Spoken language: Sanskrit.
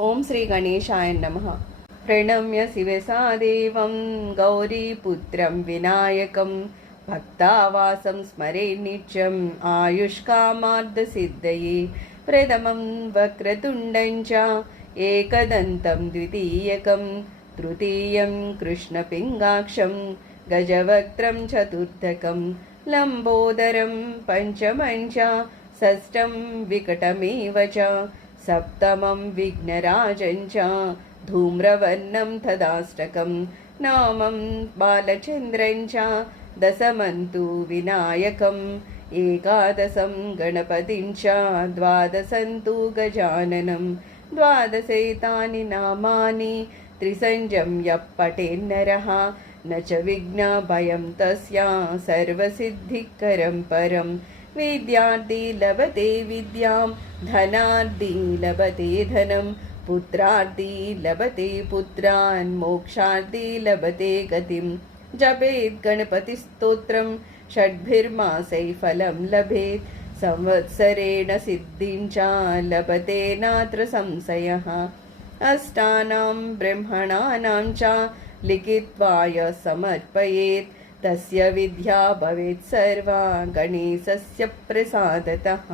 ओम श्री गणेशाय नमः। प्रणम्य शिवसादेवं गौरीपुत्रं विनायकं भक्तावासं स्मरे नित्यम् आयुष्कामार्थसिद्धये। प्रथमं वक्रतुण्डं च एकदन्तं द्वितीयकं तृतीयं कृष्णपिङ्गाक्षं गजवक्त्रं चतुर्थकं लम्बोदरं पञ्चमं च षष्ठं विकटमेव च सप्तमं विघ्नराजं च धूम्रवर्णं तदाष्टकं नवमं बालचन्द्रं च दशमं तु विनायकम् एकादशं गणपतिं च द्वादशं तु गजाननं द्वादशैतानि नामानि त्रिसञ्जं यः पठेन्नरः न च विघ्नभयं तस्य सर्वसिद्धिकरं परम्। विद्यार्थी लभते विद्यां धनार्थी लभते धनं पुत्रार्थी लभते पुत्रान् मोक्षार्थी लभते गतिं। जपेत् गणपतिस्तोत्रं षड्भिर्मासैः फलं लभेत् संवत्सरेण सिद्धिं च लभते नात्र संशयः। अष्टानां ब्रह्मणानां च लिखित्वा समर्पयेत् तस्य विद्या भवेत् सर्वा गणेशस्य प्रसादतः।